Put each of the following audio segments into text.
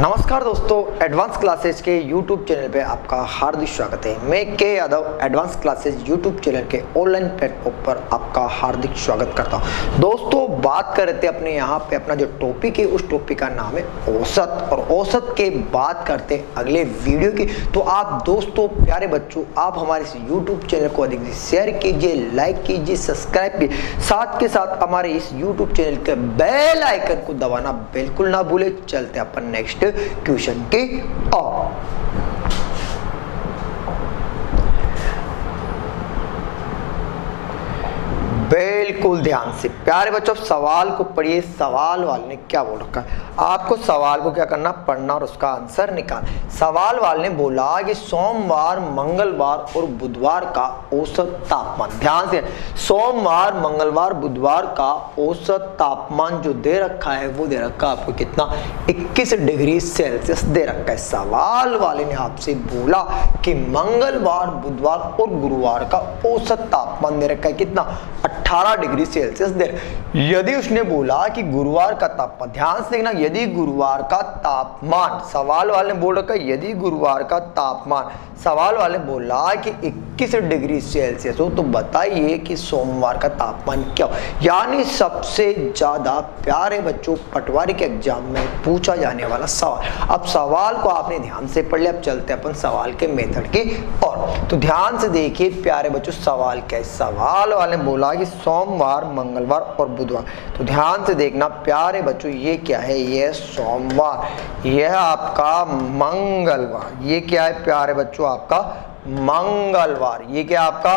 नमस्कार दोस्तों, advance classes के YouTube चैनल पे आपका हार्दिक स्वागत है। मैं के Yadav advance classes YouTube channel के ऑनलाइन प्लेटफॉर्म पर आपका हार्दिक स्वागत करता हूं। दोस्तों, बात कर रहे थे अपने यहाँ पे अपना जो टॉपिक है उस टॉपिक का नाम है औसत, और औसत के बात करते हैं अगले वीडियो की। तो आप दोस्तों, प्यारे बच्चों, आप हमारे इस YouTube चैनल को अधिक से शेयर कीजिए, लाइक कीजिए, सब्सक्राइब कीजिए, साथ के साथ हमारे इस YouTube चैनल के बेल आइकन को दबाना बिल्कुल ना भूले। चलते अपन नेक्स्ट क्वेश्चन की ओर। बिल्कुल ध्यान से प्यारे बच्चों सवाल को पढ़िए। सवाल वाले ने क्या बोल रखा है, आपको सवाल को क्या करना, पढ़ना और उसका आंसर निकाल। सवाल वाले ने बोला कि सोमवार, मंगलवार और बुधवार का औसत तापमान, ध्यान से, सोमवार, मंगलवार, बुधवार का औसत तापमान जो दे रखा है वो दे रखा है आपको कितना, 21 डिग्री सेल्सियस दे रखा है। सवाल वाले ने आपसे बोला कि मंगलवार, बुधवार और गुरुवार का औसत तापमान दे रखा है कितना, 18 डिग्री सेल्सियस दे। यदि उसने बोला कि गुरुवार का तापमान, ध्यान से देखना, यदि गुरुवार का तापमान, सवाल वाले ने बोल रखा है यदि गुरुवार का तापमान, सवाल वाले ने बोला कि 21 डिग्री सेल्सियस हो, तो बताइए कि सोमवार का तापमान क्या हो। यानी सबसे ज्यादा प्यारे बच्चों पटवारी के एग्जाम में पूछा जाने वाला सवाल। अब सवाल को आपने ध्यान से पढ़ लिया, अब चलते अपन सवाल के मेथड की और। तो ध्यान से देखिए प्यारे बच्चों सवाल क्या है। सवाल वाले ने बोला कि सोमवार, मंगलवार और बुधवार, तो ध्यान से देखना प्यारे बच्चों, ये क्या है, ये सोमवार, यह आपका मंगलवार, ये क्या है प्यारे बच्चों आपका मंगलवार, ये क्या आपका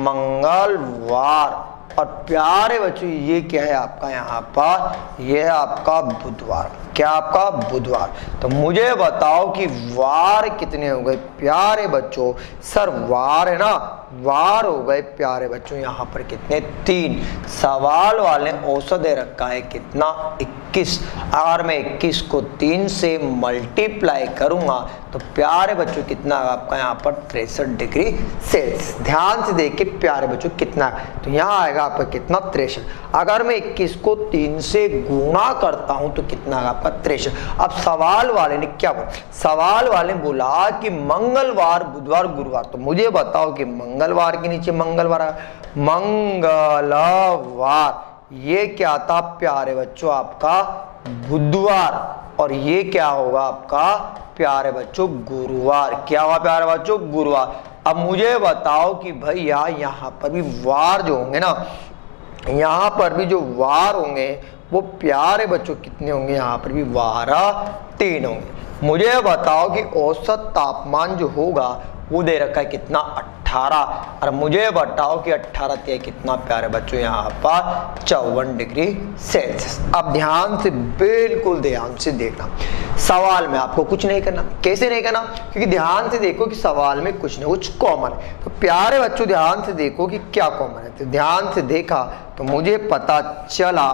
मंगलवार, और प्यारे बच्चों ये क्या है आपका यहाँ पर, ये है आपका बुधवार, क्या आपका बुधवार। तो मुझे बताओ कि वार कितने हो गए प्यारे बच्चों। सर वार है ना, वार हो गए प्यारे बच्चों यहाँ पर कितने, 3। सवाल वाले औसत दे रखा है कितना, 21। अगर मैं 21 को 3 से मल्टीप्लाई करूंगा तो प्यारे बच्चों कितना आपका यहाँ पर 63 डिग्री सेल्सियस। ध्यान से देखिए प्यारे बच्चों कितना, तो यहाँ आएगा आपका कितना, 63। अगर मैं 21 को 3 से गुणा करता हूं तो कितना आपका 63। अब सवाल वाले ने क्या बोला, सवाल वाले ने बोला कि मंगलवार, बुधवार, गुरुवार, तो मुझे बताओ कि मंगलवार के नीचे मंगलवार, मंगलवार, ये क्या था प्यारे बच्चों आपका बुधवार, और ये क्या होगा आपका प्यारे बच्चों गुरुवार, क्या हुआ प्यारे बच्चों गुरुवार। अब मुझे बताओ कि भैया यहाँ पर भी वार जो होंगे ना, यहाँ पर भी जो वार होंगे वो प्यारे बच्चों कितने होंगे, यहाँ पर भी वार 3 होंगे। मुझे बताओ कि औसत तापमान जो होगा वो दे रखा है कितना, 18, और मुझे बताओ कि 18 ते कितना प्यारे बच्चों यहाँ पर 54 डिग्री सेल्सियस। अब ध्यान से, बिल्कुल ध्यान से देखना, सवाल में आपको कुछ नहीं करना। कैसे नहीं करना, क्योंकि ध्यान से देखो कि सवाल में कुछ ना कुछ कॉमन है। तो प्यारे बच्चों ध्यान से देखो कि क्या कॉमन है। तो ध्यान से देखा तो मुझे पता चला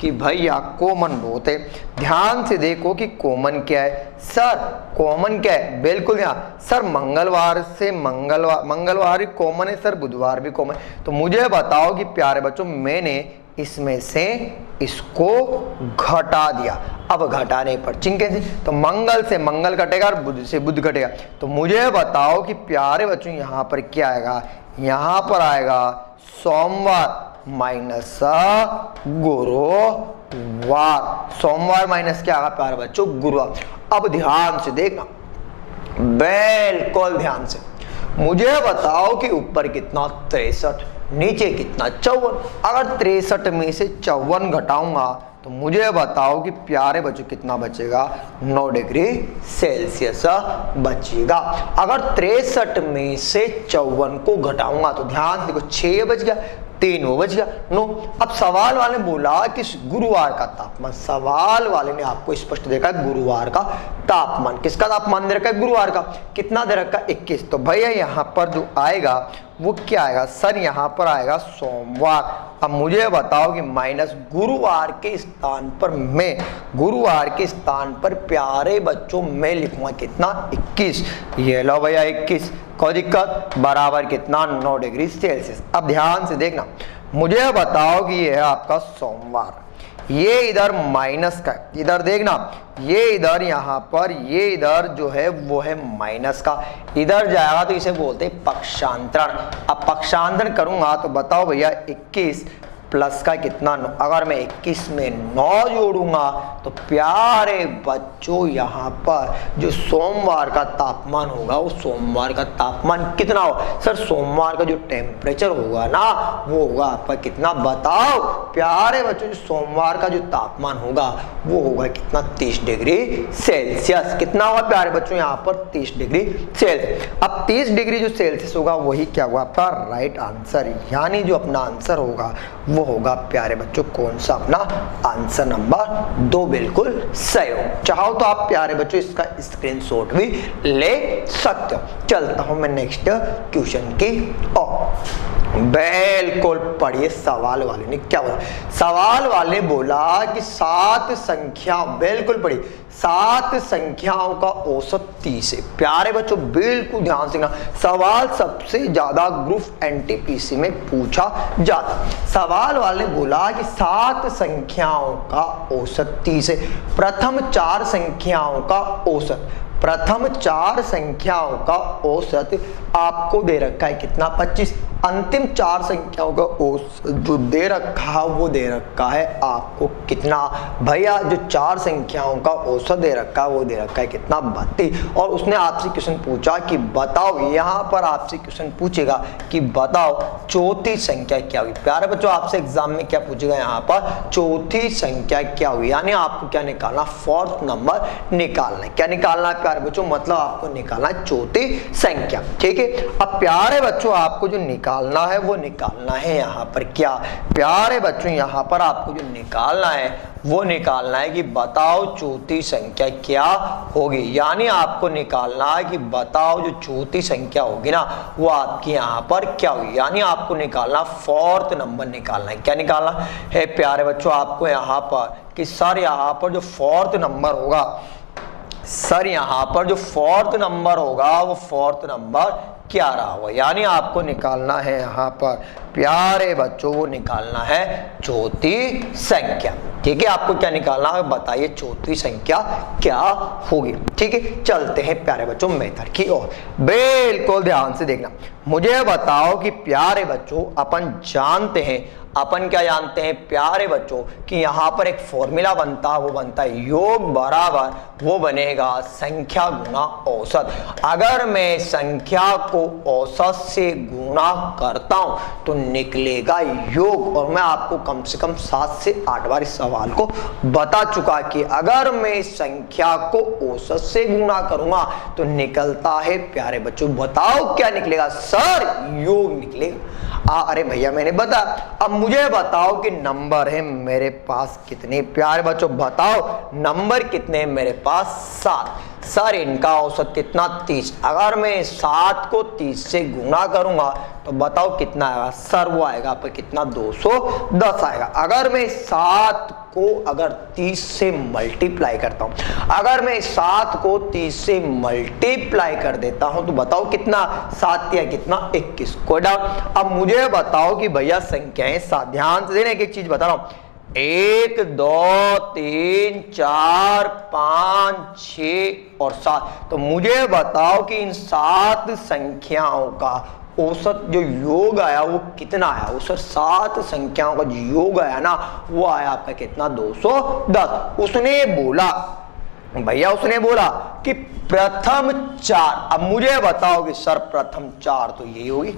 कि भैया कॉमन बहुत है। ध्यान से देखो कि कॉमन क्या है। सर कॉमन क्या है, बिल्कुल यहाँ सर मंगलवार से मंगलवार ही कॉमन है सर, बुधवार भी कॉमन है। तो मुझे बताओ कि प्यारे बच्चों मैंने इसमें से इसको घटा दिया। अब घटाने पर चिन्ह कैसे, तो मंगल से मंगल घटेगा और बुध से बुध घटेगा। तो मुझे बताओ कि प्यारे बच्चों यहाँ पर क्या आएगा, यहाँ पर आएगा सोमवार माइनस गुरुवार, सोमवार माइनस क्या आएगा प्यारे बच्चों गुरुवार। अब ध्यान से देखना, बिल्कुल ध्यान से, मुझे बताओ कि ऊपर कितना 63, नीचे कितना 54। अगर 63 में से 54 घटाऊंगा तो मुझे बताओ कि प्यारे बच्चों कितना बचेगा, 9 डिग्री सेल्सियस बचेगा। अगर 63 में से 54 को घटाऊंगा तो ध्यान देखो 6 बच गया, 3 वो बच गया, 9। अब सवाल वाले ने बोला कि गुरुवार का तापमान, सवाल वाले ने आपको स्पष्ट देखा गुरुवार का तापमान, किसका तापमान दे रखा है, गुरुवार का, कितना दे रखा है 21। तो भैया यहाँ पर जो आएगा वो क्या आएगा सर, यहाँ पर आएगा सोमवार। अब मुझे बताओ कि माइनस गुरुवार के स्थान पर मैं, गुरुवार के स्थान पर प्यारे बच्चों मैं लिखूंगा कितना, 21। ये लो भैया 21, कोई दिक्कत, बराबर कितना 9 डिग्री सेल्सियस। अब ध्यान से देखना मुझे बताओ कि ये है आपका सोमवार, ये इधर माइनस का, इधर देखना ये इधर यहाँ पर, ये इधर जो है वो है माइनस का, इधर जाएगा तो इसे बोलते हैं पक्षांतरण। अब पक्षांतरण करूंगा तो बताओ भैया 21 प्लस का कितना 9, अगर मैं 21 में 9 जोड़ूंगा तो प्यारे बच्चों यहाँ पर जो सोमवार का तापमान होगा वो सोमवार का तापमान कितना हो? सर सोमवार का जो टेम्परेचर होगा ना वो होगा आपका कितना, बताओ प्यारे बच्चों, जो सोमवार का जो तापमान होगा वो होगा कितना, 30 डिग्री सेल्सियस। कितना होगा प्यारे बच्चों यहाँ पर 30 डिग्री सेल्सियस। अब 30 डिग्री जो सेल्सियस होगा वही क्या होगा आपका राइट आंसर, यानी जो अपना आंसर होगा वो होगा प्यारे बच्चों कौन सा, अपना आंसर नंबर 2 बिल्कुल सही हो। चाहो तो आप प्यारे बच्चों इसका स्क्रीनशॉट भी ले सकते हो। चलता हूं मैं नेक्स्ट क्वेश्चन की ओर। बिल्कुल पढ़िए, सवाल वाले ने क्या बोला, सवाल वाले बोला कि 7 संख्या, बिल्कुल पढ़िए, 7 संख्याओं का औसत 30 है। प्यारे बच्चों बिल्कुल ध्यान से ना, सवाल सबसे ज्यादा ग्रुप एनटीपीसी में पूछा जाता। सवाल वाले बोला कि 7 संख्याओं का औसत 30 है। प्रथम 4 संख्याओं का औसत, प्रथम 4 संख्याओं का औसत आपको दे रखा है कितना, 25। अंतिम 4 संख्याओं का औसत जो दे रखा है वो दे रखा है आपको कितना भैया, जो 4 संख्याओं का औसत दे रखा है वो दे रखा है कितना, 32। और उसने आपसे क्वेश्चन पूछा कि बताओ, यहाँ पर आपसे क्वेश्चन पूछेगा कि बताओ चौथी संख्या क्या हुई। प्यारे बच्चों आपसे एग्जाम में क्या पूछेगा, यहाँ पर चौथी संख्या क्या हुई, यानी आपको क्या निकालना, 4th नंबर निकालना है। क्या निकालना है प्यारे बच्चों, मतलब आपको निकालना है चौथी संख्या, ठीक है। अब प्यारे बच्चों आपको जो निकालना है वो निकालना है यहाँ पर क्या, प्यारे बच्चों यहाँ पर आपको जो निकालना है वो निकालना है कि बताओ चौथी संख्या क्या होगी, यानी आपको निकालना है कि बताओ जो चौथी संख्या होगी ना वो आपकी यहाँ पर क्या होगी, यानी आपको निकालना 4th नंबर निकालना है। क्या निकालना है प्यारे बच्चों आपको यहाँ पर कि सर यहाँ पर जो 4th नंबर होगा, सर यहाँ पर जो 4th नंबर होगा वो 4th नंबर क्या रहा होगा, यानी आपको निकालना है यहाँ पर प्यारे बच्चों वो निकालना है चौथी संख्या, ठीक है। आपको क्या निकालना है बताइए, चौथी संख्या क्या होगी, ठीक है। चलते हैं प्यारे बच्चों मेथड की ओर, बिल्कुल ध्यान से देखना। मुझे बताओ कि प्यारे बच्चों अपन जानते हैं, अपन क्या जानते हैं प्यारे बच्चों कि यहाँ पर एक फॉर्मूला बनता है, वो बनता है योग बराबर वो बनेगा संख्या गुना औसत। अगर मैं संख्या को औसत से गुणा करता हूं तो निकलेगा योग, और मैं आपको कम से कम 7 से 8 बार इस सवाल को बता चुका कि अगर मैं संख्या को औसत से गुणा करूंगा तो निकलता है प्यारे बच्चों, बताओ क्या निकलेगा, सर योग निकलेगा। अरे भैया मैंने बता, अब मुझे बताओ कि नंबर है मेरे पास कितने, प्यारे बच्चों बताओ नंबर कितने हैं मेरे पास, 7। सर इनका औसत कितना, 30। अगर मैं 7 को 30 से गुणा करूंगा तो बताओ कितना आएगा, सर वो आएगा पर कितना, 210 आएगा। अगर मैं 7 को अगर 30 से मल्टीप्लाई करता हूं, अगर मैं 7 को 30 से मल्टीप्लाई कर देता हूं तो बताओ कितना, 7 या कितना 21, कोई डाउट। अब मुझे बताओ कि भैया संख्याएं, ध्यान से देना, एक चीज बता रहा हूं, 1 2 3 4 5 6 और 7, तो मुझे बताओ कि इन 7 संख्याओं का औसत जो योग आया वो कितना आया, औसत 7 संख्याओं का जो योग आया ना वो आया आपका कितना, 210। उसने बोला भैया, उसने बोला कि प्रथम 4, अब मुझे बताओ कि सर प्रथम 4 तो यही होगी,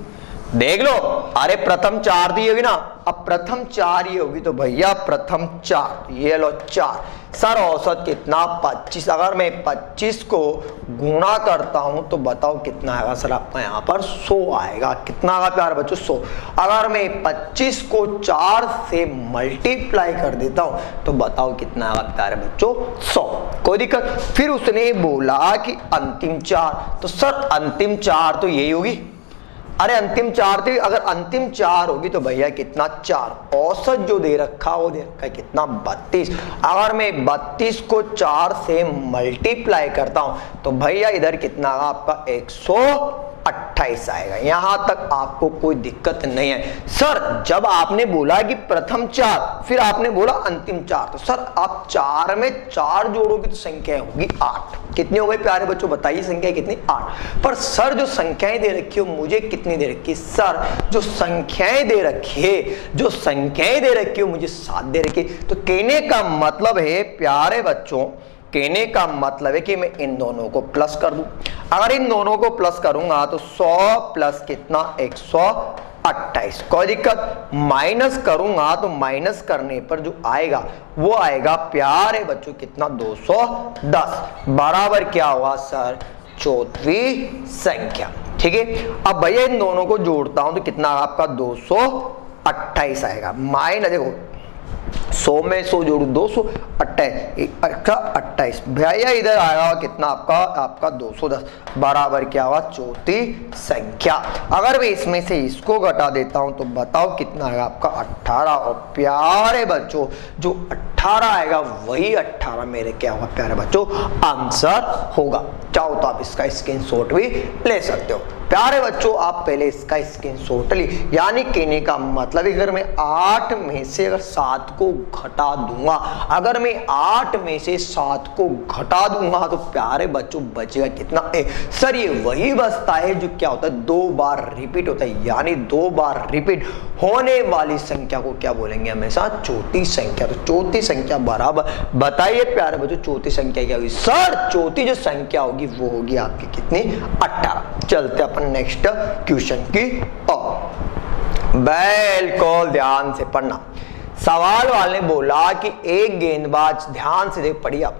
देख लो, अरे प्रथम 4 दी होगी ना, अब प्रथम 4 ये होगी तो भैया प्रथम 4 ये लो 4। सर औसत कितना, 25। अगर मैं 25 को गुणा करता हूं तो बताओ कितना आएगा, सर आपका यहाँ पर 100 आएगा। कितना आएगा प्यारे बच्चों, 100। अगर मैं 25 को 4 से मल्टीप्लाई कर देता हूं तो बताओ कितना आएगा प्यारे बच्चों, 100। कोई दिक्कत। फिर उसने बोला कि अंतिम 4, तो सर अंतिम 4 तो यही होगी, अरे अंतिम 4 थी, अगर अंतिम 4 होगी तो भैया कितना, 4। औसत जो दे रखा वो दे रखा है कितना, 32। अगर मैं 32 को 4 से मल्टीप्लाई करता हूं तो भैया इधर कितना आपका 100 28 आएगा। यहां तक आपको कोई दिक्कत नहीं है। सर जब आपने बोला कि प्रथम 4 फिर आपने बोला अंतिम 4, तो सर आप 4 में 4 जोड़ोगे तो संख्या होगी 8। कितनी हो गई प्यारे बच्चों बताइए संख्या कितनी? 8। पर सर जो संख्याएं दे रखी हो मुझे कितनी दे रखी है? सर जो संख्याएं दे रखी हो मुझे 7 दे रखी है। तो कहने का मतलब है प्यारे बच्चों, कहने का मतलब है कि मैं इन दोनों को प्लस कर दूं। अगर इन दोनों को प्लस करूंगा तो 100 प्लस कितना? 128। कोई दिक्कत? माइनस करूंगा तो माइनस करने पर जो आएगा वो आएगा प्यारे बच्चों कितना? 210 बराबर क्या हुआ सर? चौथी संख्या। ठीक है, अब भैया इन दोनों को जोड़ता हूं तो कितना आपका? 228 आएगा। माइनस देखो 100 में 100 जोड़ू 228 भैया इधर आएगा कितना आपका 210 बराबर क्या हुआ? चौथी संख्या। अगर मैं इसमें से इसको घटा देता हूं तो बताओ कितना आएगा आपका? 18। और प्यारे बच्चों जो 18 आएगा वही 18 मेरे क्या होगा प्यारे बच्चों? आंसर होगा। चाहो तो आप इसका स्क्रीनशॉट भी ले सकते हो। प्यारे बच्चों आप पहले इसका स्क्रीनशॉट ली, यानी कहने का मतलब अगर मैं 8 में से अगर 7 को घटा दूंगा, अगर मैं 8 में से 7 को घटा दूंगा तो प्यारे बच्चों बचेगा कितना? सर ये वही बचता है जो क्या होता है? 2 बार रिपीट होता है, यानी 2 बार रिपीट होने वाली संख्या को क्या बोलेंगे? हमेशा चौथी संख्या। तो चौथी संख्या बराबर बताइए प्यारे बच्चों चौथी संख्या क्या होगी? सर चौथी जो संख्या होगी वो होगी आपकी कितनी? 18। चलते अपन नेक्स्ट क्वेश्चन की ओर। बिल्कुल ध्यान से पढ़ना। सवाल वाले ने बोला कि एक गेंदबाज, ध्यान से देख पढ़िए आप,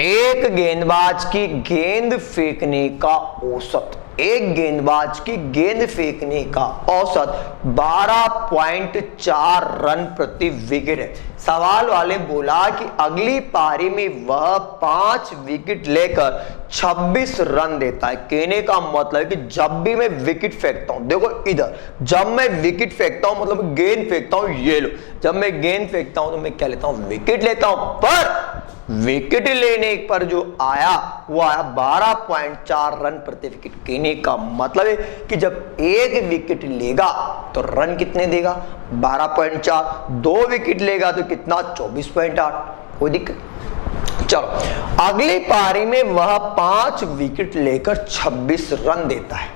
एक गेंदबाज की गेंद फेंकने का औसत, एक गेंदबाज की गेंद फेंकने का औसत 12.4 रन प्रति विकेट है। सवाल वाले बोला कि अगली पारी में वह 5 विकेट लेकर 26 रन देता है। कहने का मतलब है कि जब भी मैं विकेट फेंकता हूं, देखो इधर जब मैं विकेट फेंकता हूं मतलब गेंद फेंकता हूं, ये लो, जब मैं गेंद फेंकता हूं तो मैं क्या लेता हूं? विकेट लेता हूं। पर विकेट लेने पर जो आया वो आया 12.4 रन प्रति विकेट। कहने का मतलब है कि जब एक विकेट लेगा तो रन कितने देगा? 12.4। 2 विकेट लेगा तो कितना? 24.8। कोई दिक्कत? चलो अगली पारी में वह 5 विकेट लेकर 26 रन देता है।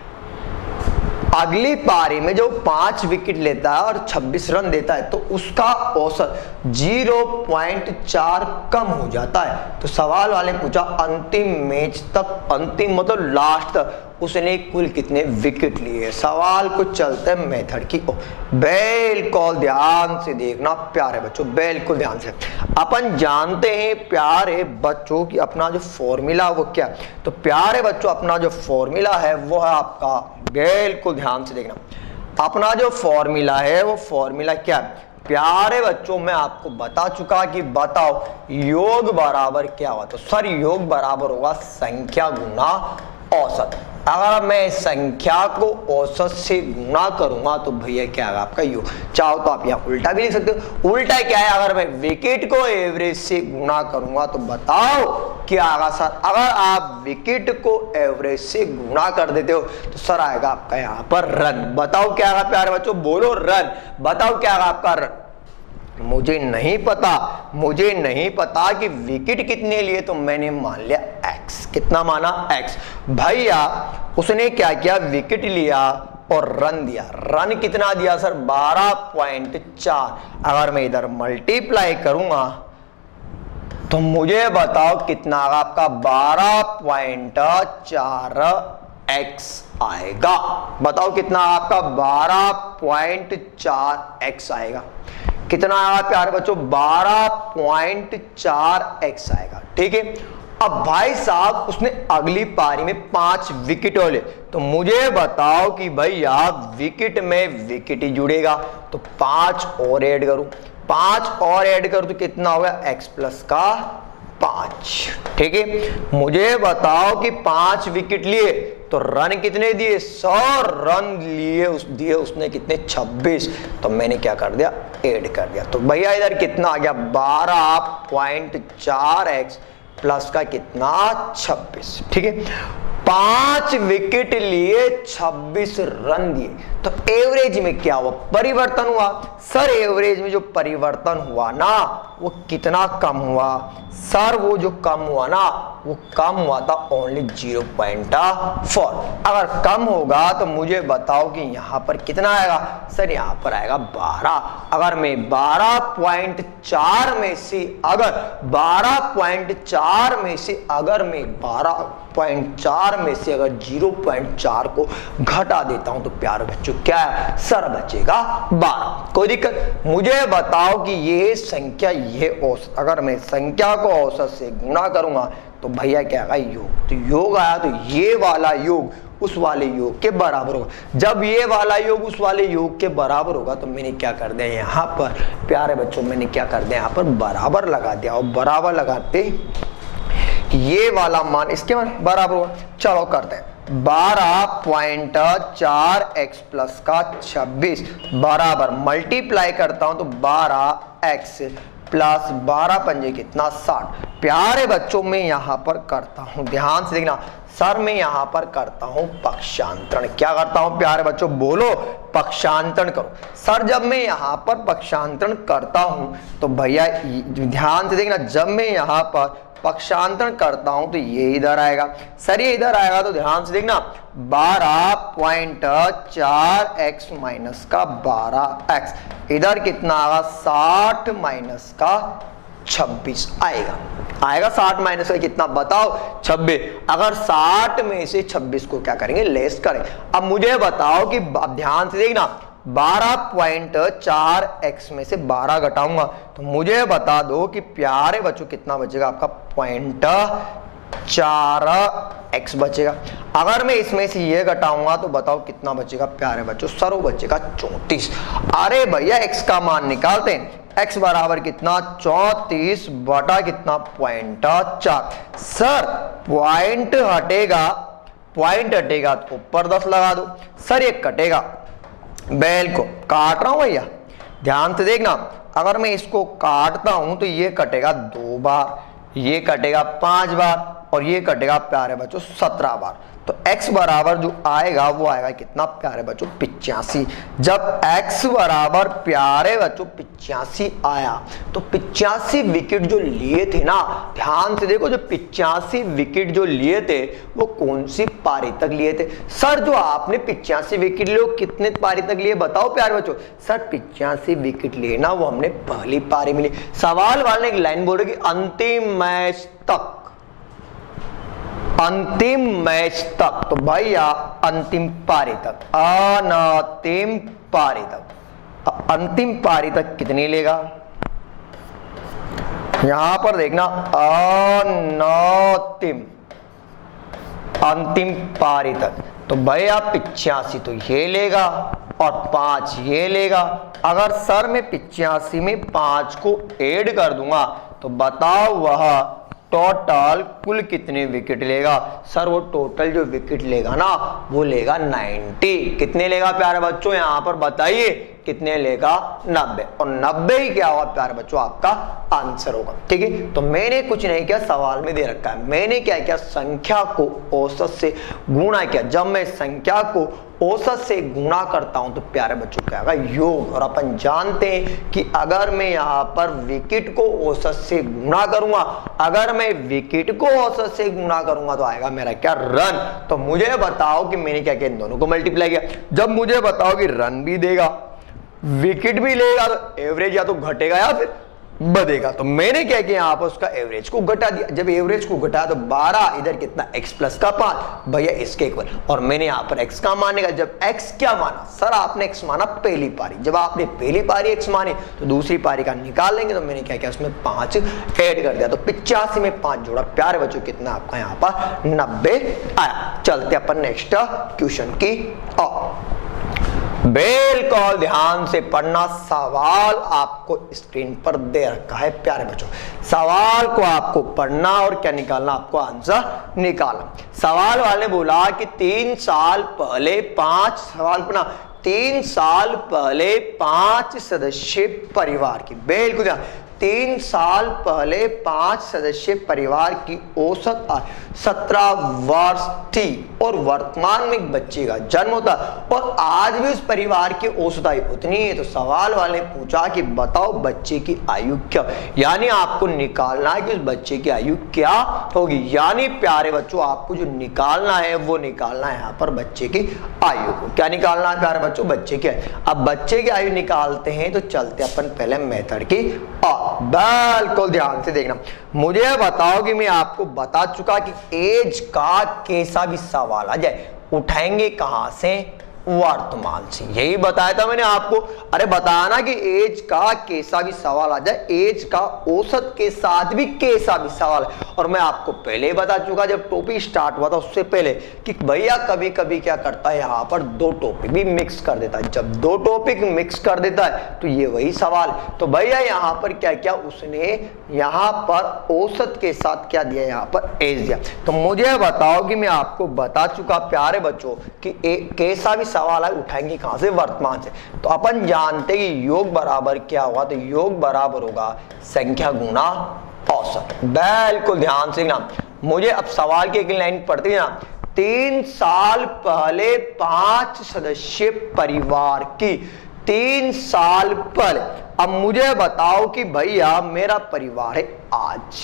अगली पारी में जो 5 विकेट लेता है और 26 रन देता है तो उसका औसत 0.4 कम हो जाता है। तो सवाल वाले पूछा अंतिम मैच तक, अंतिम मतलब लास्ट तक उसने कुल कितने विकेट लिए? सवाल को चलते मेथड की ओर। बिल्कुल ध्यान से देखना प्यारे बच्चों, बिल्कुल ध्यान से। अपन जानते हैं प्यारे बच्चों कि अपना जो फॉर्मूला वो क्या? तो प्यारे बच्चों अपना जो फॉर्मूला है वो है आपका, बिल्कुल ध्यान से देखना, अपना जो फॉर्मूला है वो फॉर्मूला क्या है? प्यारे बच्चों मैं आपको बता चुका कि बताओ योग बराबर क्या हुआ? तो सर योग बराबर होगा संख्या गुना औसत। अगर मैं संख्या को औसत से गुणा करूंगा तो भैया क्या आएगा आपका? योग। चाहो तो आप यहाँ उल्टा भी लिख सकते हो। उल्टा क्या है? अगर मैं विकेट को एवरेज से गुणा करूंगा तो बताओ क्या आएगा सर? अगर आप विकेट को एवरेज से गुणा कर देते हो तो सर आएगा आपका यहाँ पर रन। बताओ क्या आएगा प्यारे बच्चों? बोलो रन। बताओ क्या आएगा आपका? रन। मुझे नहीं पता कि विकेट कितने लिए, तो मैंने मान लिया x। कितना माना? x। भैया उसने क्या किया? विकेट लिया और रन दिया। रन कितना दिया सर? 12.4। अगर मैं इधर मल्टीप्लाई करूंगा तो मुझे बताओ कितना आएगा आपका? 12.4x आएगा। बताओ कितना आपका? 12.4x आएगा। कितना आएगा प्यारे बच्चों? 12.4x आएगा। ठीक है, अब भाई साहब उसने अगली पारी में 5 विकेट ले, तो मुझे बताओ कि भैया विकेट में विकेट ही जुड़ेगा तो 5 और ऐड करूं, 5 और ऐड करूं तो कितना होगा? x प्लस का 5। ठीक है, मुझे बताओ कि 5 विकेट लिए तो रन कितने दिए? 100 रन दिए उसने कितने? 26। तो मैंने क्या कर दिया? ऐड कर दिया। तो भैया इधर कितना आ गया? 12.4x प्लस का कितना? 26। ठीक है, 5 विकेट लिए 26 रन दिए, तो एवरेज में क्या हुआ, परिवर्तन हुआ। सर एवरेज में जो परिवर्तन हुआ ना वो कितना कम हुआ, सर वो जो कम हुआ ना वो कम हुआ था ओनली 0.4। अगर कम होगा तो मुझे बताओ कि यहाँ पर कितना आएगा, सर यहाँ पर आएगा 12। अगर मैं 12.4 में से अगर 12.4 में से अगर मैं 12.4 में से अगर 0.4 को घटा देता हूं तो प्यारे बच्चों क्या है, सर बचेगा 12। कोई दिक्कत। मुझे बताओ कि ये संख्या ये औसत, अगर मैं संख्या को औसत से गुणा करूंगा तो भैया क्या आएगा, योग। तो योग आया तो ये वाला योग उस वाले योग के बराबर होगा। जब ये वाला योग उस वाले योग के बराबर होगा तो मैंने क्या कर दिया यहाँ पर प्यारे बच्चों, मैंने क्या कर दिया यहाँ पर बराबर लगा दिया, और बराबर लगाते ये वाला मान इसके बराबर होगा। चलो करते हैं 12.4x प्लस का 26 बराबर मल्टीप्लाई करता हूं तो 12x प्लस 12 पंजे कितना 60। प्यारे बच्चों में यहां पर करता हूं, ध्यान से देखना सर, मैं यहां पर करता हूं पक्षांतरण। क्या करता हूं प्यारे बच्चों, बोलो, पक्षांतरण करो। सर जब मैं यहां पर पक्षांतरण करता हूं तो भैया ध्यान से देखना, जब मैं यहां पर पक्षांतरण करता हूं तो ये इधर आएगा, सर ये इधर आएगा तो ध्यान से देखना 12.4x माइनस का 12x, इधर कितना आएगा 60 माइनस का 26 आएगा। आएगा 60 माइनस का कितना बताओ 26। अगर 60 में से 26 को क्या करेंगे, लेस करेंगे। अब मुझे बताओ कि अब ध्यान से देखना 12.4x में से 12 घटाऊंगा तो मुझे बता दो कि प्यारे बच्चों कितना बचेगा आपका 0.4x बचेगा। अगर मैं इसमें से ये घटाऊंगा तो बताओ कितना बचेगा प्यारे बच्चों, सर वो बचेगा 34। अरे भैया x का मान निकालते हैं, x बराबर कितना 34 बटा कितना 0.4। सर पॉइंट हटेगा तो ऊपर 10 लगा दो। सर ये कटेगा, बैल को काट रहा हूं भैया, ध्यान से देखना, अगर मैं इसको काटता हूं तो ये कटेगा 2 बार, ये कटेगा 5 बार और ये कटेगा प्यारे बच्चों 17 बार। तो x बराबर जो आएगा वो आएगा कितना प्यारे बच्चों 85। जब x बराबर प्यारे बच्चों 85 आया तो 85 विकेट जो लिए थे ना, ध्यान से देखो, जो 85 विकेट जो लिए थे वो कौन सी पारी तक लिए थे। सर जो आपने 85 विकेट लिए कितने पारी तक लिए बताओ प्यारे बच्चों। सर 85 विकेट लिए ना वो हमने पहली पारी में ली। सवाल वाले ने एक लाइन बोले कि अंतिम मैच तक, अंतिम मैच तक, तो भैया अंतिम पारी तक, अंतिम पारी तक, अंतिम पारी तक कितनी लेगा, यहां पर देखना अंतिम पारी तक, तो भैया 85 तो ये लेगा और 5 ये लेगा। अगर सर मैं 85 में 5 को ऐड कर दूंगा तो बताओ वह टोटल कुल कितने विकेट लेगा। सर वो टोटल जो विकेट लेगा ना वो लेगा 90। कितने लेगा प्यारे बच्चों, यहां पर बताइए कितने लेगा 90, और 90 ही क्या होगा प्यारे बच्चों आपका आंसर होगा। ठीक है, तो मैंने कुछ नहीं किया, सवाल में दे रखा है, मैंने क्या किया, संख्या को औसत से गुणा किया। जब मैं संख्या को औसत से गुणा करता हूं तो प्यारे बच्चों क्या आएगा, योग। और अपन जानते हैं कि अगर मैं यहां पर विकेट को औसत से गुणा करूंगा, अगर मैं विकेट को औसत से गुणा करूंगा तो आएगा मेरा क्या, रन। तो मुझे बताओ कि मैंने क्या किया, इन दोनों को मल्टीप्लाई किया। जब मुझे बताओ कि रन भी देगा विकेट भी लेगा तो एवरेज या तो घटेगा या फिर बढ़ेगा। तो मैंने क्या किया, यहाँ पर उसका एवरेज को घटा दिया। जब एवरेज को घटाया तो 12, इधर कितना x प्लस का 5 भैया इसके इक्वल, और मैंने यहाँ पर x का मानेगा। जब x क्या माना, सर आपने x माना पहली पारी, जब आपने पहली पारी x माने तो दूसरी पारी का निकाल लेंगे। तो मैंने क्या किया, उसमें 5 ऐड कर दिया, तो 85 में 5 जोड़ा, प्यारे बच्चों कितना आपका यहाँ पर 90 आया। चलते अपन नेक्स्ट क्वेश्चन की ओर। बिल्कुल ध्यान से पढ़ना, सवाल आपको स्क्रीन पर दे रखा है प्यारे बच्चों। सवाल को आपको पढ़ना और क्या निकालना, आपको आंसर निकालना। सवाल वाले बोला कि 3 साल पहले 5, सवाल पढ़ना, 3 साल पहले 5 सदस्य परिवार की, बिल्कुल 3 साल पहले 5 सदस्य परिवार की औसत आयु 17 वर्ष थी और वर्तमान में एक बच्चे का जन्म होता और आज भी उस परिवार की औसत आयु उतनी है। तो सवाल वाले ने पूछा कि बताओ बच्चे की आयु क्या, यानी आपको निकालना है कि उस बच्चे की आयु क्या होगी। यानी प्यारे बच्चों आपको जो निकालना है वो निकालना है यहाँ पर बच्चे की आयु को। क्या निकालना है प्यारे बच्चों, बच्चे की आयु। अब बच्चे की आयु निकालते हैं तो चलते अपन पहले मेथड की और बिल्कुल ध्यान से देखना। मुझे बताओ कि मैं आपको बता चुका कि एज का कैसा भी सवाल आ जाए उठाएंगे कहां से, वर्तमान से। यही बताया था मैंने आपको। अरे बताना कि एज का कैसा भी सवाल आ जाए, एज का औसत के साथ भी कैसा भी सवाल है। और मैं आपको पहले ही बता चुका जब टॉपिक स्टार्ट हुआ था उससे पहले कि भैया कभी कभी क्या करता है यहाँ पर 2 टॉपिक भी मिक्स कर देता है। जब 2 टॉपिक मिक्स कर देता है तो ये वही सवाल है। तो भैया यहाँ पर क्या क्या उसने यहाँ पर औसत के साथ क्या दिया, यहाँ पर एज दिया। तो मुझे बताओ कि मैं आपको बता चुका प्यारे बच्चों कि कैसा भी सवाल है उठाएंगे कहां से, वर्तमान से। तो अपन जानते कि योग बराबर क्या होगा, तो योग बराबर होगा संख्या गुना औसत। बिल्कुल ध्यान से ना, मुझे अब सवाल की एक लाइन पढ़ते हैं ना, 3 साल पहले 5 सदस्य परिवार की, 3 साल पहले। अब मुझे बताओ कि भैया मेरा परिवार है आज,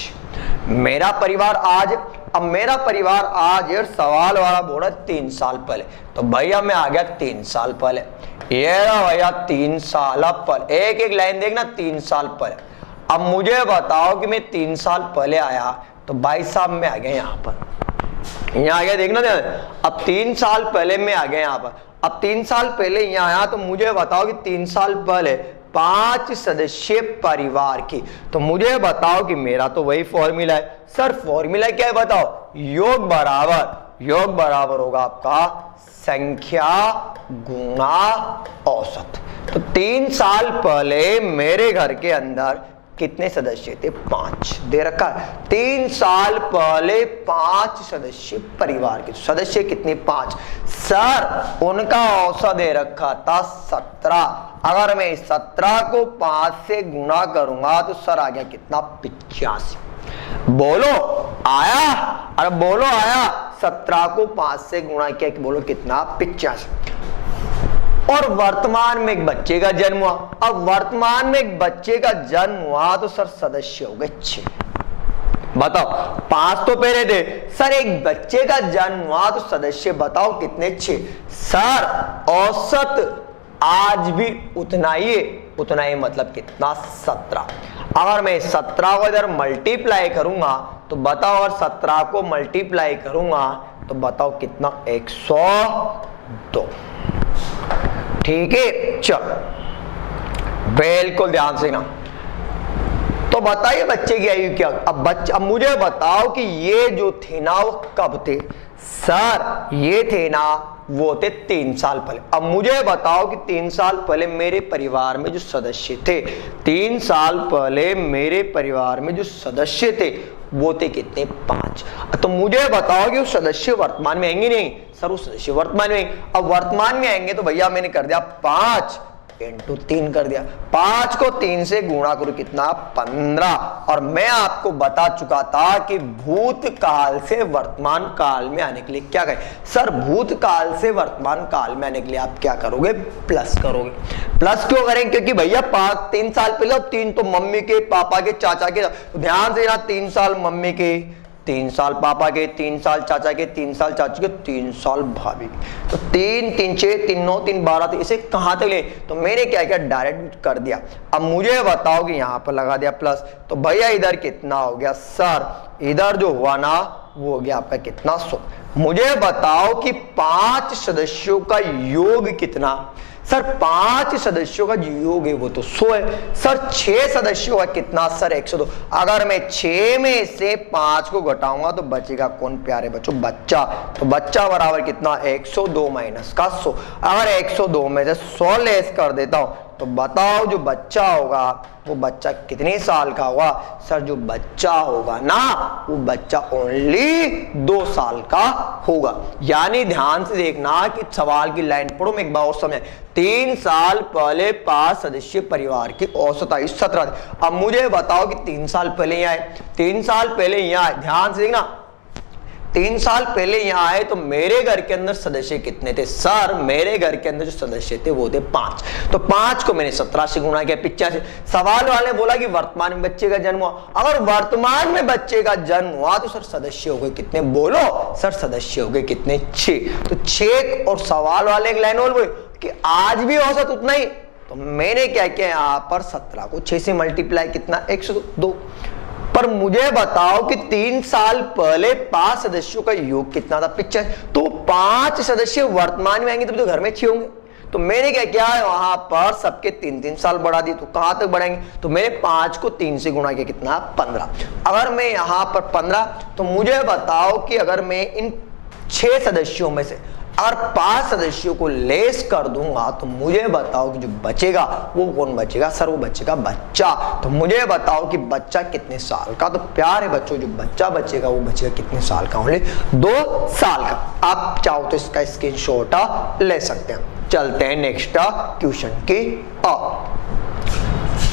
मेरा परिवार आज। अब मेरा परिवार आज है, सवाल वाला बोला 3 साल पहले, तो भैया मैं आ गया 3 साल पहले। ये रहा भैया 3 साल पहले, एक एक लाइन देखना 3 साल पहले। अब मुझे बताओ कि मैं 3 साल पहले आया तो भाई साहब मैं आ गया यहाँ पर, यहाँ आ गया देखना। अब 3 साल पहले मैं आ गया यहाँ पर। अब 3 साल पहले यहाँ आया तो मुझे बताओ कि 3 साल पहले 5 सदस्य परिवार की। तो मुझे बताओ कि मेरा तो वही फॉर्मूला है। सर फॉर्मूला क्या है बताओ, योग बराबर होगा आपका संख्या गुना औसत। तो 3 साल पहले मेरे घर के अंदर कितने सदस्य थे, 5 दे रखा है। 3 साल पहले 5 सदस्य परिवार के, सदस्य कितने 5। सर उनका औसत दे रखा था 17। अगर मैं 17 को 5 से गुना करूंगा तो सर आ गया कितना, 85। बोलो आया, अरे बोलो आया। 17 को 5 से गुणा किया कि बोलो कितना, 85। और वर्तमान में एक बच्चे का जन्म हुआ। अब वर्तमान में एक बच्चे का जन्म हुआ तो सर सदस्य हो गए 6। बताओ 5 तो पहले थे सर, एक बच्चे का जन्म हुआ तो सदस्य बताओ कितने, 6। सर औसत आज भी उतना ही मतलब कितना, 17। अगर मैं 17 को इधर मल्टीप्लाई करूंगा तो बताओ, और 17 को मल्टीप्लाई करूंगा तो बताओ कितना, 102। ठीक है, चलो बिल्कुल ध्यान से ना। तो बताइए बच्चे की आयु क्या। अब मुझे बताओ कि ये जो थे ना वो कब थे। सर ये थे ना वो थे 3 साल पहले। अब मुझे बताओ कि 3 साल पहले मेरे परिवार में जो सदस्य थे, 3 साल पहले मेरे परिवार में जो सदस्य थे वो थे कितने, 5। तो मुझे बताओ कि वो सदस्य वर्तमान में आएंगे नहीं। सर वो सदस्य वर्तमान में, अब वर्तमान में आएंगे तो भैया मैंने कर दिया 5 इंटू 3 कर दिया। 5 को 3 से गुणा करो कितना, 15। और मैं आपको बता चुका था कि भूतकाल से वर्तमान काल में आने के लिए क्या करें। सर भूतकाल से वर्तमान काल में आने के लिए आप क्या करोगे, प्लस करोगे। प्लस क्यों करें, क्योंकि भैया 3 साल पहले, 3 तो मम्मी के, पापा के, चाचा के। तो ध्यान से 3 साल मम्मी के, 3 साल पापा के, 3 साल चाचा के, 3 साल चाची के, 3 साल भाभी के। तो 3 3 6 3 9 3 12, तो इसे कहां तक ले, तो मैंने क्या किया, डायरेक्ट कर दिया। अब मुझे बताओ कि यहां पर लगा दिया प्लस, तो भैया इधर कितना हो गया। सर इधर जो हुआ ना वो हो गया आपका कितना, 100। मुझे बताओ कि 5 सदस्यों का योग कितना। सर 5 सदस्यों का योग है वो तो 100 है। सर 6 सदस्यों का कितना, सर 102। अगर मैं 6 में से 5 को घटाऊंगा तो बचेगा कौन प्यारे बच्चों, बच्चा। तो बच्चा बराबर कितना, 102 माइनस का 100। अगर 102 में से 100 लेस कर देता हूं तो बताओ जो बच्चा होगा वो बच्चा कितने साल का होगा? सर जो बच्चा होगा ना वो बच्चा ओनली 2 साल का होगा। यानी ध्यान से देखना कि सवाल की लाइन पढ़ो, मैं एक बार और समझाऊं। 3 साल पहले 5 सदस्यीय परिवार की औसत आयु 17 थी। अब मुझे बताओ कि 3 साल पहले यहाँ आए, 3 साल पहले यहाँ आए, ध्यान से देखना 3 साल पहले यहाँ आए तो मेरे घर के अंदर सदस्य कितने थे? सर मेरे घर के अंदर जो सदस्य थे वो थे 5। तो 5 को मैंने 17 से गुणा किया 85। सवाल वाले ने बोला कि वर्तमान में बच्चे का जन्म हुआ। अगर वर्तमान में बच्चे का जन्म हुआ तो सर सदस्य हो गए कितने? बोलो सर सदस्य हो गए कितने? 6। तो 6 और सवाल वाले एक लाइन और बोले कि आज भी औसत उतना ही। तो मैंने क्या किया यहाँ पर 17 को 6 से मल्टीप्लाई कितना? 102। पर मुझे बताओ कि 3 साल पहले 5 सदस्यों का योग कितना था? 75। तो 5 सदस्य वर्तमान में आएंगे तो घर में 6 होंगे। तो मैंने क्या किया है वहां पर सबके 3-3 साल बढ़ा दिए। तो कहां तक बढ़ाएंगे? तो मैंने 5 को 3 से गुणा किया कितना? 15। अगर मैं यहां पर 15, तो मुझे बताओ कि अगर मैं इन 6 सदस्यों में से अगर 5 सदस्यों को लेस कर दूंगा तो मुझे बताओ कि जो बचेगा वो कौन बचेगा? सर वो बचेगा बच्चा। तो मुझे बताओ कि बच्चा कितने साल का? तो प्यारे बच्चों जो बच्चा बचेगा वो बचेगा कितने साल का? ओनली 2 साल का। आप चाहो तो इसका स्क्रीनशॉट ले सकते हैं। चलते हैं नेक्स्ट क्वेश्चन की ओर।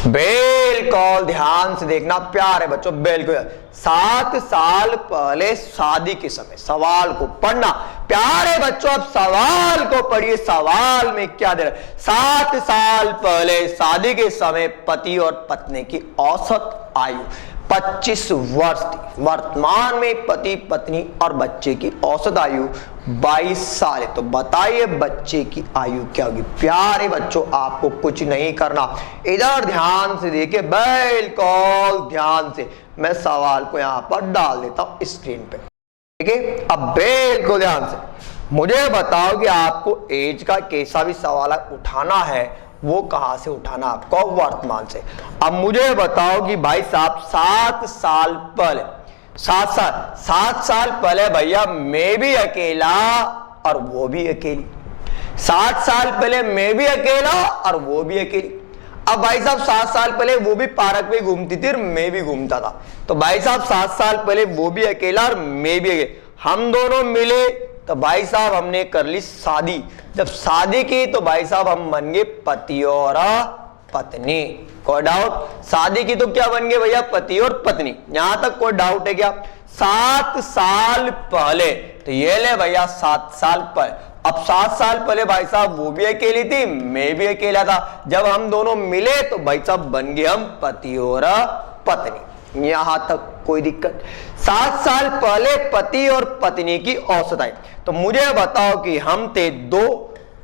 बिल्कुल ध्यान से देखना प्यारे बच्चों, बिल्कुल 7 साल पहले शादी के समय सवाल को पढ़ना। प्यारे बच्चों अब सवाल को पढ़िए, सवाल में क्या दे रहा है? 7 साल पहले शादी के समय पति और पत्नी की औसत आयु 25 वर्ष थी। वर्तमान में पति पत्नी और बच्चे की औसत आयु 22 साल है। तो बताइए बच्चे की आयु क्या होगी? प्यारे बच्चों आपको कुछ नहीं करना, इधर ध्यान से देखिए, बिल्कुल ध्यान से। मैं सवाल को यहां पर डाल देता हूं स्क्रीन पे, ठीक है? अब बिल्कुल ध्यान से मुझे बताओ कि आपको एज का कैसा भी सवाल उठाना है वो कहां से उठाना? आपको वर्तमान से। अब मुझे बताओ कि भाई साहब 7 साल पहले 7 साल पहले भैया मैं भी अकेला और वो भी अकेली। 7 साल पहले मैं भी अकेला और वो भी अकेली। अब भाई साहब 7 साल पहले वो भी पार्क में घूमती थी और मैं भी घूमता था। तो भाई साहब 7 साल पहले वो भी अकेला और मैं भी अकेला, हम दोनों मिले तो भाई साहब हमने कर ली शादी। जब शादी की तो भाई साहब हम बन गए पति और पत्नी। कोई डाउट? शादी की तो क्या बन गए भैया? पति और पत्नी। यहां तक कोई डाउट है क्या? 7 साल पहले, तो ये ले भैया 7 साल पहले। अब 7 साल पहले भाई साहब वो भी अकेली थी, मैं भी अकेला था। जब हम दोनों मिले तो भाई साहब बन गए हम पति और पत्नी। यहां तक कोई दिक्कत? 7 साल पहले पति और पत्नी की औसत आई। तो मुझे बताओ कि हम थे 2,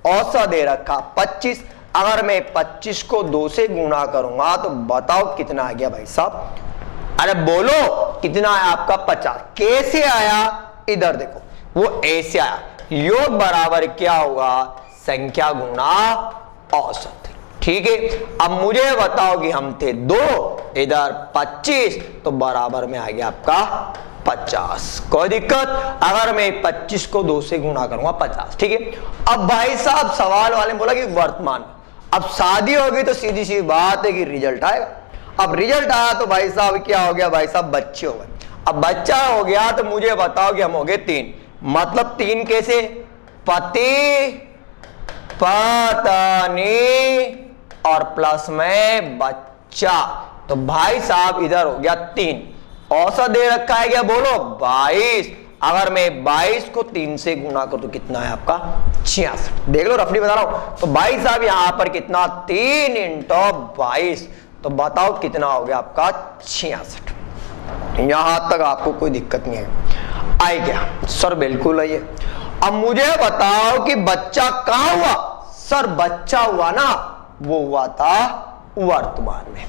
औसत दे रखा 25। अगर मैं 25 को 2 से गुणा करूंगा तो बताओ कितना आ गया भाई साहब? अरे बोलो कितना आया आपका? 50। कैसे आया? इधर देखो, वो ऐसे आया। योग बराबर क्या होगा? संख्या गुणा औसत, ठीक है? अब मुझे बताओ कि हम थे 2, इधर 25, तो बराबर में आ गया आपका 50। कोई दिक्कत? अगर मैं 25 को 2 से गुणा करूंगा 50, ठीक है? अब भाई साहब सवाल वाले ने बोला कि वर्तमान, अब शादी हो गई तो सीधी सी बात है कि रिजल्ट आएगा। अब रिजल्ट आया तो भाई साहब क्या हो गया? भाई साहब बच्चे हो गए। अब बच्चा हो गया तो मुझे बताओ कि हम हो गए 3। मतलब 3 कैसे? पति पत्नी और प्लस में बच्चा। तो भाई साहब इधर हो गया 3। औसत दे रखा है क्या? बोलो 22। अगर मैं 22 को 3 से गुणा करूं तो कितना है आपका? 66। देख लो रफली बता रहा हूं। तो भाई साहब यहां पर कितना? 3 × 22। तो बताओ कितना हो गया आपका? 66। यहां तक आपको कोई दिक्कत नहीं है? आई क्या? सर बिल्कुल है। अब मुझे बताओ कि बच्चा कहां हुआ? सर बच्चा हुआ ना वो हुआ था वर्तमान में।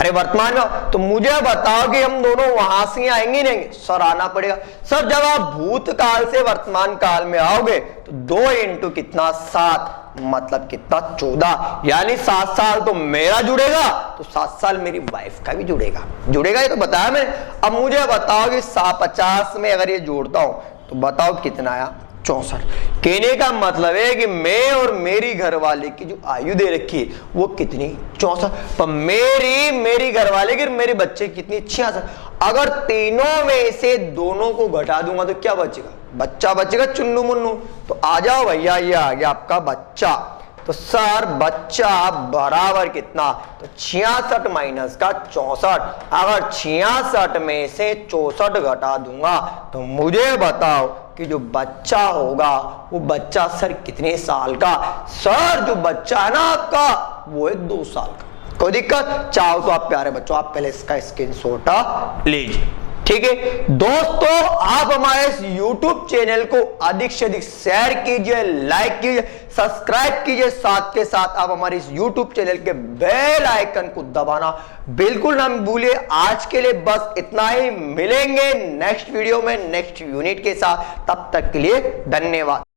अरे वर्तमान में, तो मुझे बताओ कि हम दोनों वहां से आएंगे नहीं? सर आना पड़ेगा। सर जब आप भूतकाल से वर्तमान काल में आओगे तो 2 × कितना? 7, मतलब कितना? 14। यानी 7 साल तो मेरा जुड़ेगा तो 7 साल मेरी वाइफ का भी जुड़ेगा। जुड़ेगा ये तो बताया मैंने। अब मुझे बताओ कि 50 में अगर ये जोड़ता हूं तो बताओ कितना आया? 64। कहने का मतलब है कि मैं और मेरी घरवाले की जो आयु दे रखी है वो कितनी 64, पर मेरी घरवाले की मेरे बच्चे की कितनी 66। अगर तीनों में से दोनों को घटा दूंगा तो क्या बचेगा, बच्चा बचेगा चुन्नू मुन्नू। तो आ जाओ भैया, ये आ गया आपका बच्चा। तो सर बच्चा बराबर कितना, तो 66 माइनस का 64। अगर 66 में से 64 घटा दूंगा तो मुझे बताओ कि जो बच्चा होगा वो बच्चा सर कितने साल का। सर जो बच्चा है ना आपका वो है 2 साल का। कोई दिक्कत, चाहो तो आप प्यारे बच्चों आप पहले इसका स्क्रीनशॉट लीजिए। ठीक है दोस्तों, आप हमारे इस YouTube चैनल को अधिक से अधिक शेयर कीजिए, लाइक कीजिए, सब्सक्राइब कीजिए। साथ के साथ आप हमारे इस YouTube चैनल के बेल आइकन को दबाना बिल्कुल ना भूलिए। आज के लिए बस इतना ही, मिलेंगे नेक्स्ट वीडियो में नेक्स्ट यूनिट के साथ। तब तक के लिए धन्यवाद।